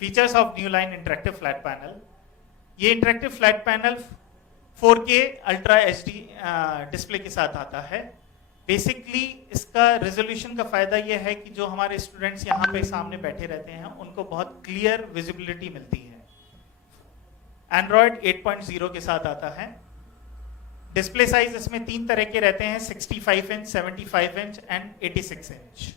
Features of new line interactive flat panel. ये interactive flat panel 4K ultra HD display के साथ आता है। बेसिकली इसका रेजोल्यूशन का फायदा ये है कि जो हमारे स्टूडेंट्स यहाँ पे सामने बैठे रहते हैं उनको बहुत क्लियर विजिबिलिटी मिलती है। एंड्रॉयड 8.0 के साथ आता है। डिस्प्ले साइज इसमें 3 तरह के रहते हैं, 65 inch, 75 inch and 86 inch.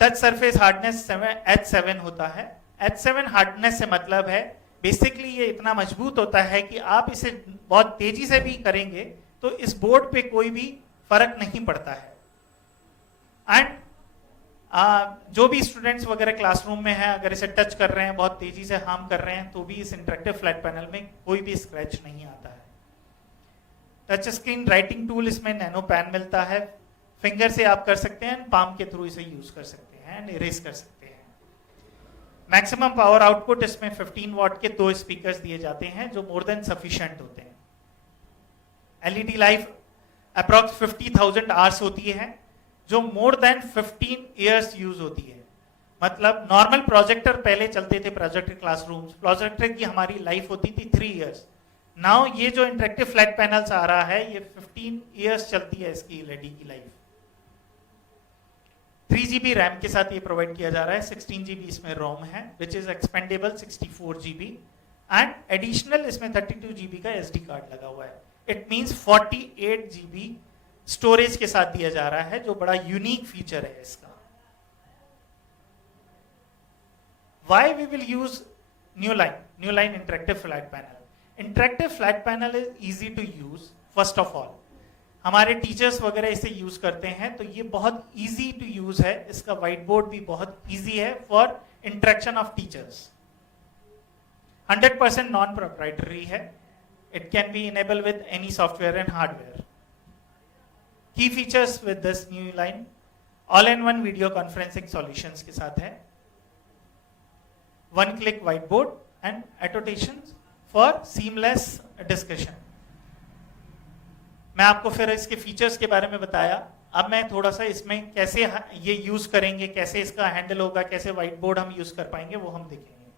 Touch surface hardness H7 होता है। H7 हार्डनेस से मतलब है बेसिकली ये इतना मजबूत होता है कि आप इसे बहुत तेजी से भी करेंगे तो इस बोर्ड पे कोई भी फर्क नहीं पड़ता है। एंड जो भी स्टूडेंट्स वगैरह क्लासरूम में हैं अगर इसे टच कर रहे हैं, बहुत तेजी से हार्म कर रहे हैं, तो भी इस इंटरेक्टिव फ्लैट पैनल में कोई भी स्क्रैच नहीं आता है। टच स्क्रीन राइटिंग टूल इसमें नैनो पैन मिलता है। फिंगर से आप कर सकते हैं, पाम के थ्रू इसे यूज कर सकते हैं एंड इरेज कर सकते हैं। मैक्सिमम पावर आउटपुट इसमें 15 वॉट के 2 स्पीकर्स दिए जाते हैं जो मोर देन सफिशिएंट होते हैं। LED लाइफ अप्रॉक्स 50,000 आवर्स होती है जो मोर देन 15 ईयर्स यूज होती है। मतलब नॉर्मल प्रोजेक्टर पहले चलते थे, प्रोजेक्टर क्लासरूम्स, प्रोजेक्टर की हमारी लाइफ होती थी 3 ईयर्स। नाउ ये जो इंटरेक्टिव फ्लैट पैनल्स आ रहा है ये 15 ईयर्स चलती है इसकी LED की लाइफ। 3 GB रैम के साथ ये प्रोवाइड किया जा रहा है। 16 GB इसमें रोम है which is expandable 64 GB and additional इसमें 32 GB का SD कार्ड लगा हुआ है। इट मींस 48 GB स्टोरेज के साथ दिया जा रहा है जो बड़ा यूनिक फीचर है इसका। Why we will use New Line interactive flat panel? Interactive flat panel is easy to use. First of all, हमारे टीचर्स वगैरह इसे यूज करते हैं तो ये बहुत इजी टू यूज है। इसका व्हाइट बोर्ड भी बहुत इजी है for interaction of teachers. 100% non proprietary है। It can be enable with any software and hardware. Key features with this new line, all in one video conferencing solutions के साथ है, 1 click whiteboard and annotations for seamless discussion। मैं आपको फिर इसके features के बारे में बताया। अब मैं थोड़ा सा इसमें कैसे ये यूज करेंगे, कैसे इसका हैंडल होगा, कैसे व्हाइट बोर्ड हम यूज कर पाएंगे वो हम देखेंगे।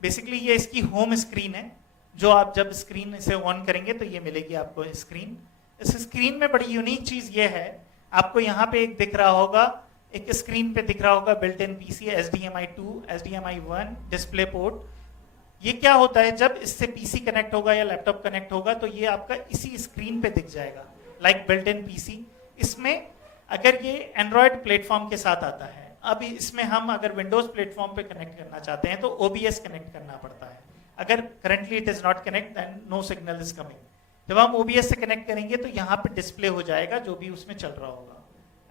बेसिकली ये इसकी होम स्क्रीन है जो आप जब स्क्रीन इसे ऑन करेंगे तो ये मिलेगी आपको स्क्रीन। इस स्क्रीन में बड़ी यूनिक चीज ये है, आपको यहाँ पे एक दिख रहा होगा, एक स्क्रीन पे दिख रहा होगा built in PC HDMI 2, HDMI 1 display port. ये क्या होता है, जब इससे पीसी कनेक्ट होगा या लैपटॉप कनेक्ट होगा तो ये आपका इसी स्क्रीन पे दिख जाएगा लाइक बिल्ट इन पीसी। इसमें अगर ये एंड्रॉयड प्लेटफॉर्म के साथ आता है, अब इसमें हम अगर विंडोज प्लेटफॉर्म पे कनेक्ट करना चाहते हैं तो OBS कनेक्ट करना पड़ता है। अगर currently it is not connect then no signal is coming. जब हम OBS से कनेक्ट करेंगे तो यहाँ पे डिस्प्ले हो जाएगा जो भी उसमें चल रहा होगा।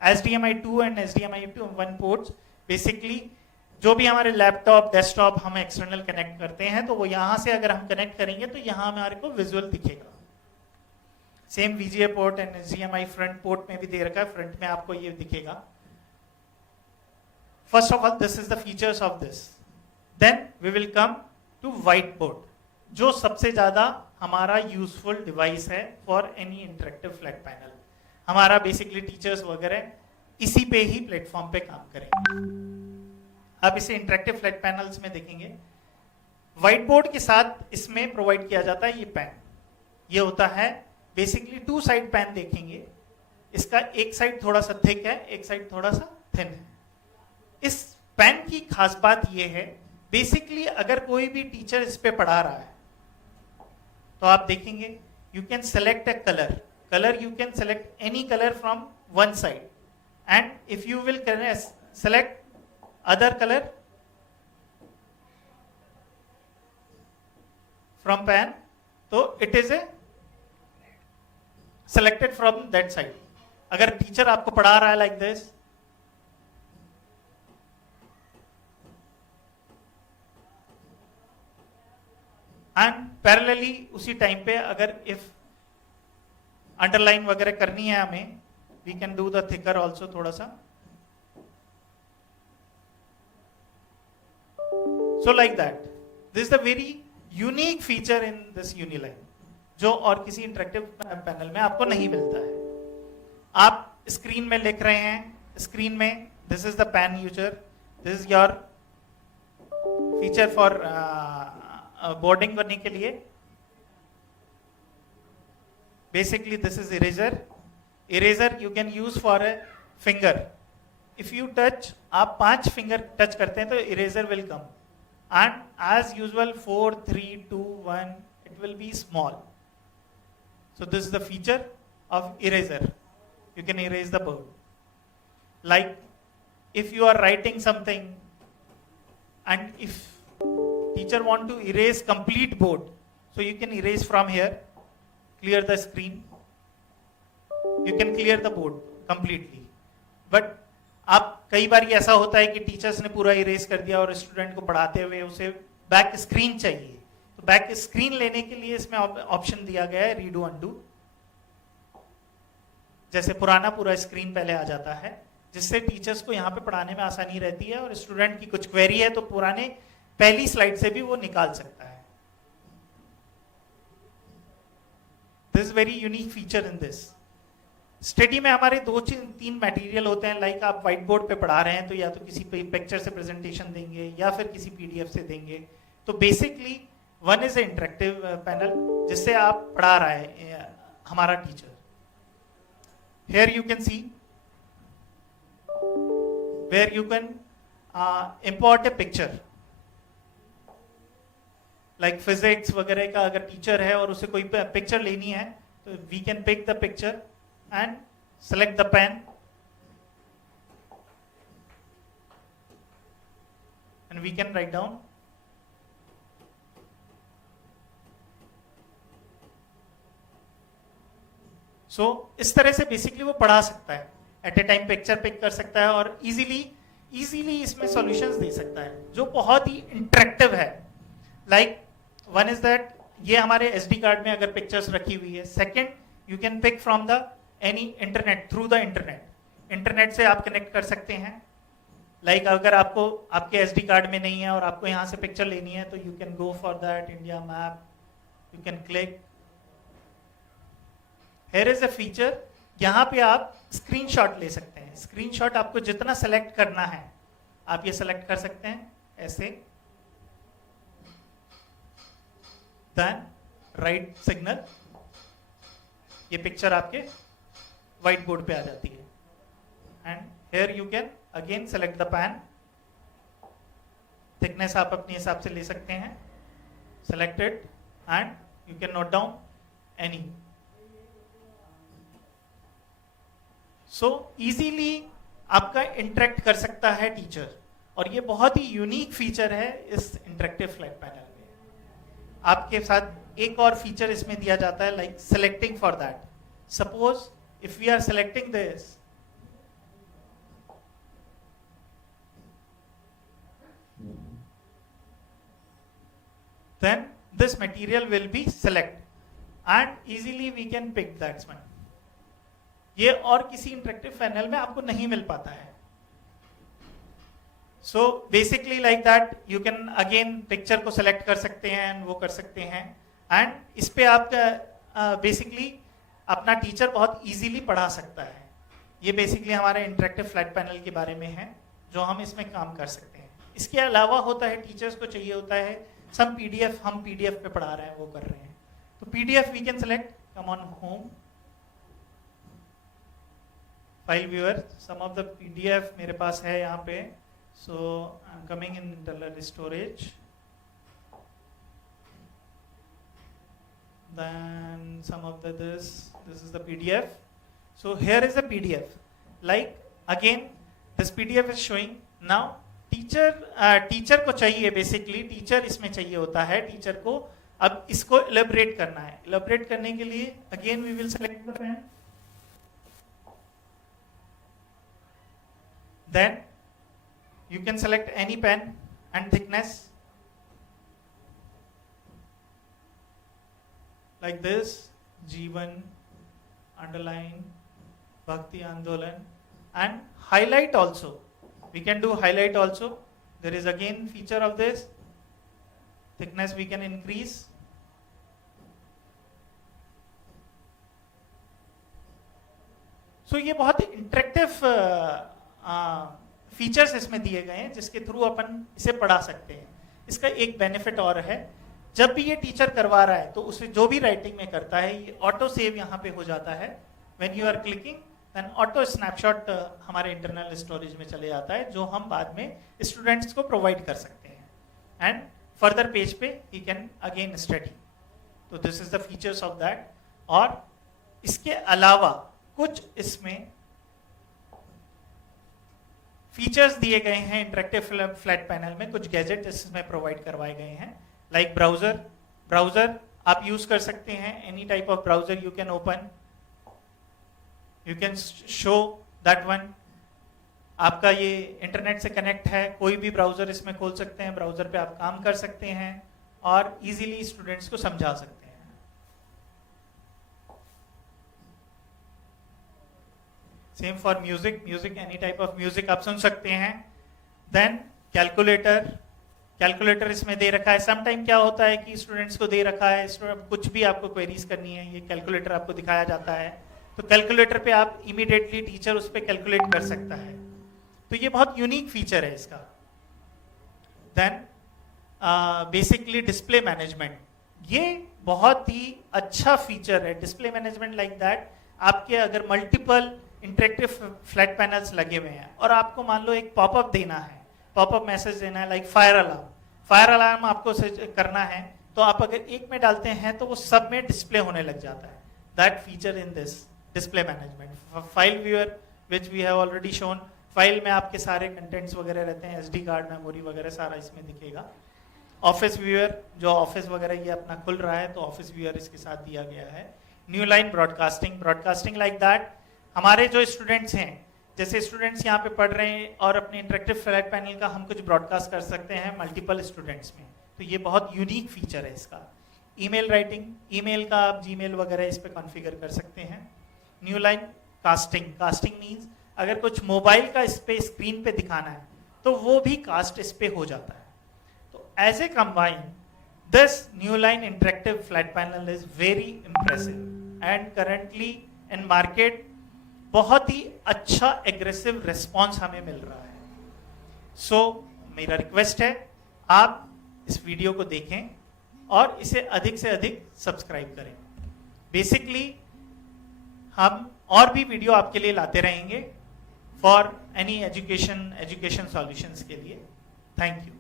HDMI 2 and HDMI 1 ports basically जो भी हमारे लैपटॉप डेस्कटॉप हम एक्सटर्नल कनेक्ट करते हैं तो वो यहाँ से अगर हम कनेक्ट करेंगे तो यहाँ हमारे को विजुअल दिखेगा। Same VGA port and HDMI front port में भी दे रखा है, फ्रंट में आपको ये दिखेगा। First of all this is the features of this. Then we will come to white board जो सबसे ज्यादा हमारा यूजफुल डिवाइस है for any interactive flat panel. हमारा बेसिकली टीचर्स वगैरह इसी पे ही प्लेटफॉर्म पे काम करेंगे। अब इसे इंटरेक्टिव फ्लैट पैनल्स में देखेंगे। व्हाइट बोर्ड के साथ इसमें प्रोवाइड किया जाता है ये पेन। ये होता है बेसिकली 2 साइड पेन देखेंगे। इसका एक साइड थोड़ा सा थिक है, एक साइड थोड़ा सा थिन है। इस पेन की खास बात ये है, बेसिकली अगर कोई भी टीचर इस पे पढ़ा रहा है तो आप देखेंगे you can select a color you can select any color from one side, and if you will select other color from pen तो it is a selected from that side। अगर टीचर आपको पढ़ा रहा है like this, and parallelly उसी time पे अगर if underline वगैरह करनी है हमें, we can do the thicker also थोड़ा सा। So like that this is the very unique feature in this Newline जो और किसी इंटरेक्टिव पैनल में आपको नहीं मिलता है। आप स्क्रीन में लिख रहे हैं, स्क्रीन में this is the pen user, this is your feature for boarding करने के लिए। Basically this is eraser. Eraser you can use for a finger. If you touch, आप 5 फिंगर टच करते हैं तो eraser will come, and as usual 4 3 2 1 it will be small. So this is the feature of eraser. You can erase the board. Like if you are writing something and if teacher want to erase complete board, so you can erase from here, clear the screen, you can clear the board completely. But आप कई बार ऐसा होता है कि teachers ने पूरा erase कर दिया और स्टूडेंट को पढ़ाते हुए उसे बैक स्क्रीन चाहिए, तो बैक स्क्रीन लेने के लिए इसमें ऑप्शन दिया गया है रीडू अंडू। जैसे पुराना पूरा स्क्रीन पहले आ जाता है, जिससे टीचर्स को यहाँ पे पढ़ाने में आसानी रहती है, और स्टूडेंट की कुछ क्वेरी है तो पुराने पहली स्लाइड से भी वो निकाल सकता है। This very unique feature in this. Study में हमारे 2-3 मटेरियल होते हैं, लाइक आप व्हाइट बोर्ड पे पढ़ा रहे हैं तो या तो किसी पिक्चर से प्रेजेंटेशन देंगे या फिर किसी पीडीएफ से देंगे। तो basically one is interactive panel जिससे आप पढ़ा रहा है हमारा teacher. Here you can see where you can import a picture, like physics वगैरह का अगर टीचर है और उसे कोई पिक्चर लेनी है तो we can pick the picture and select the pen and we can write down. So इस तरह से बेसिकली वो पढ़ा सकता है, at a time picture pick कर सकता है और इजीली इसमें सॉल्यूशंस दे सकता है जो बहुत ही इंटरेक्टिव है। लाइक वन इज दैट ये हमारे एसडी कार्ड में अगर पिक्चर्स रखी हुई है। Second, you can pick from the any internet, through the internet से आप कनेक्ट कर सकते हैं। लाइक अगर आपको आपके एसडी कार्ड में नहीं है और आपको यहाँ से पिक्चर लेनी है तो you can go for that India map, you can click. Here is a feature, यहाँ पे आप स्क्रीनशॉट ले सकते हैं। स्क्रीनशॉट आपको जितना सेलेक्ट करना है आप ये सेलेक्ट कर सकते हैं ऐसे, देन राइट सिग्नल, ये पिक्चर आपके व्हाइट बोर्ड पे आ जाती है। And here you can again select the pen, thickness आप अपने हिसाब से ले सकते हैं, select it and you can note down any. So easily आपका इंटरेक्ट कर सकता है टीचर, और ये बहुत ही यूनिक फीचर है इस इंटरेक्टिव फ्लैट पैनल में। आपके साथ एक और फीचर इसमें दिया जाता है, like selecting for that. Suppose if we are selecting this, then this material will be select and easily we can pick that one. ये और किसी इंटरेक्टिव पैनल में आपको नहीं मिल पाता है। So basically like that you can again picture को select कर सकते हैं and वो कर सकते हैं, and इस पे आप बेसिकली अपना टीचर बहुत इजीली पढ़ा सकता है। ये बेसिकली हमारे इंटरेक्टिव फ्लैट पैनल के बारे में है जो हम इसमें काम कर सकते हैं। इसके अलावा होता है टीचर्स को चाहिए होता है सम पीडीएफ, हम पीडीएफ पे पढ़ा रहे हैं वो कर रहे हैं, तो PDF we can select, come on home, file viewer, some of the PDF मेरे पास है यहाँ पे। So I am coming in internal storage, then some of this is the PDF. So here is a PDF, like again this PDF is showing now teacher को चाहिए, basically teacher इसमें चाहिए होता है टीचर को। अब इसको एलेबरेट करना है, एलेबरेट करने के लिए again we will select the pen, then you can select any pen and thickness like this, Jeevan, underline, Bhakti Andolan, and highlight also. We can do highlight also. There is again feature of this. Thickness we can increase. So ये बहुत interactive features इसमें दिए गए हैं जिसके through अपन इसे पढ़ा सकते हैं। इसका एक बेनिफिट और है, जब भी ये टीचर करवा रहा है तो उसे जो भी राइटिंग में करता है ये ऑटो सेव यहाँ पे हो जाता है। When you are clicking then auto snapshot हमारे इंटरनल स्टोरेज में चले जाता है, जो हम बाद में स्टूडेंट्स को प्रोवाइड कर सकते हैं एंड फर्दर पेज पे ही कैन अगेन स्टडी। तो this is the features of that. और इसके अलावा कुछ इसमें फीचर्स दिए गए हैं इंटरेक्टिव फ्लैट पैनल में, कुछ गैजेट इसमें प्रोवाइड करवाए गए हैं, लाइक ब्राउजर आप यूज कर सकते हैं। Any type of browser you can open, you can show that one. आपका ये इंटरनेट से कनेक्ट है, कोई भी ब्राउजर इसमें खोल सकते हैं, ब्राउजर पे आप काम कर सकते हैं और इजीली स्टूडेंट्स को समझा सकते हैं। Same for music any type of music आप सुन सकते हैं। देन कैलकुलेटर इसमें दे रखा है। सम टाइम क्या होता है कि स्टूडेंट्स को दे रखा है, कुछ भी आपको क्वेरीज करनी है, ये कैलकुलेटर आपको दिखाया जाता है, तो कैलकुलेटर पे आप इमीडिएटली टीचर उस पर कैलकुलेट कर सकता है। तो ये बहुत यूनिक फीचर है इसका। देन बेसिकली डिस्प्ले मैनेजमेंट, ये बहुत ही अच्छा फीचर है। डिस्प्ले मैनेजमेंट लाइक दैट, आपके अगर मल्टीपल इंटरेक्टिव फ्लैट पैनल्स लगे हुए हैं और आपको मान लो एक पॉपअप देना है, पॉपअप मैसेज देना है, लाइक फायर अलार्म आपको करना है, तो आप अगर एक में डालते हैं तो वो सब में डिस्प्ले होने लग जाता है। That feature in this display management. File viewer which we have already shown, file में आपके सारे कंटेंट्स वगैरह रहते हैं, SD कार्ड, मेमोरी वगैरह सारा इसमें दिखेगा। ऑफिस व्यूअर, जो ऑफिस वगैरह ये अपना खुल रहा है तो ऑफिस व्यूअर इसके साथ दिया गया है। New line broadcasting like that, हमारे जो स्टूडेंट्स हैं, जैसे स्टूडेंट्स यहाँ पे पढ़ रहे हैं और अपने इंटरेक्टिव फ्लैट पैनल का हम कुछ ब्रॉडकास्ट कर सकते हैं मल्टीपल स्टूडेंट्स में, तो ये बहुत यूनिक फीचर है इसका। ईमेल राइटिंग, ईमेल का आप जीमेल वगैरह इस पे कॉन्फ़िगर कर सकते हैं। न्यू लाइन कास्टिंग मीन्स अगर कुछ मोबाइल का इस पे स्क्रीन पे दिखाना है तो वो भी कास्ट इस पे हो जाता है। तो as a combine this new line interactive flat panel is very impressive and currently in market बहुत ही अच्छा एग्रेसिव रिस्पॉन्स हमें मिल रहा है। सो मेरा रिक्वेस्ट है आप इस वीडियो को देखें और इसे अधिक से अधिक सब्सक्राइब करें। बेसिकली हम और भी वीडियो आपके लिए लाते रहेंगे फॉर एनी एजुकेशन सॉल्यूशंस के लिए। Thank you.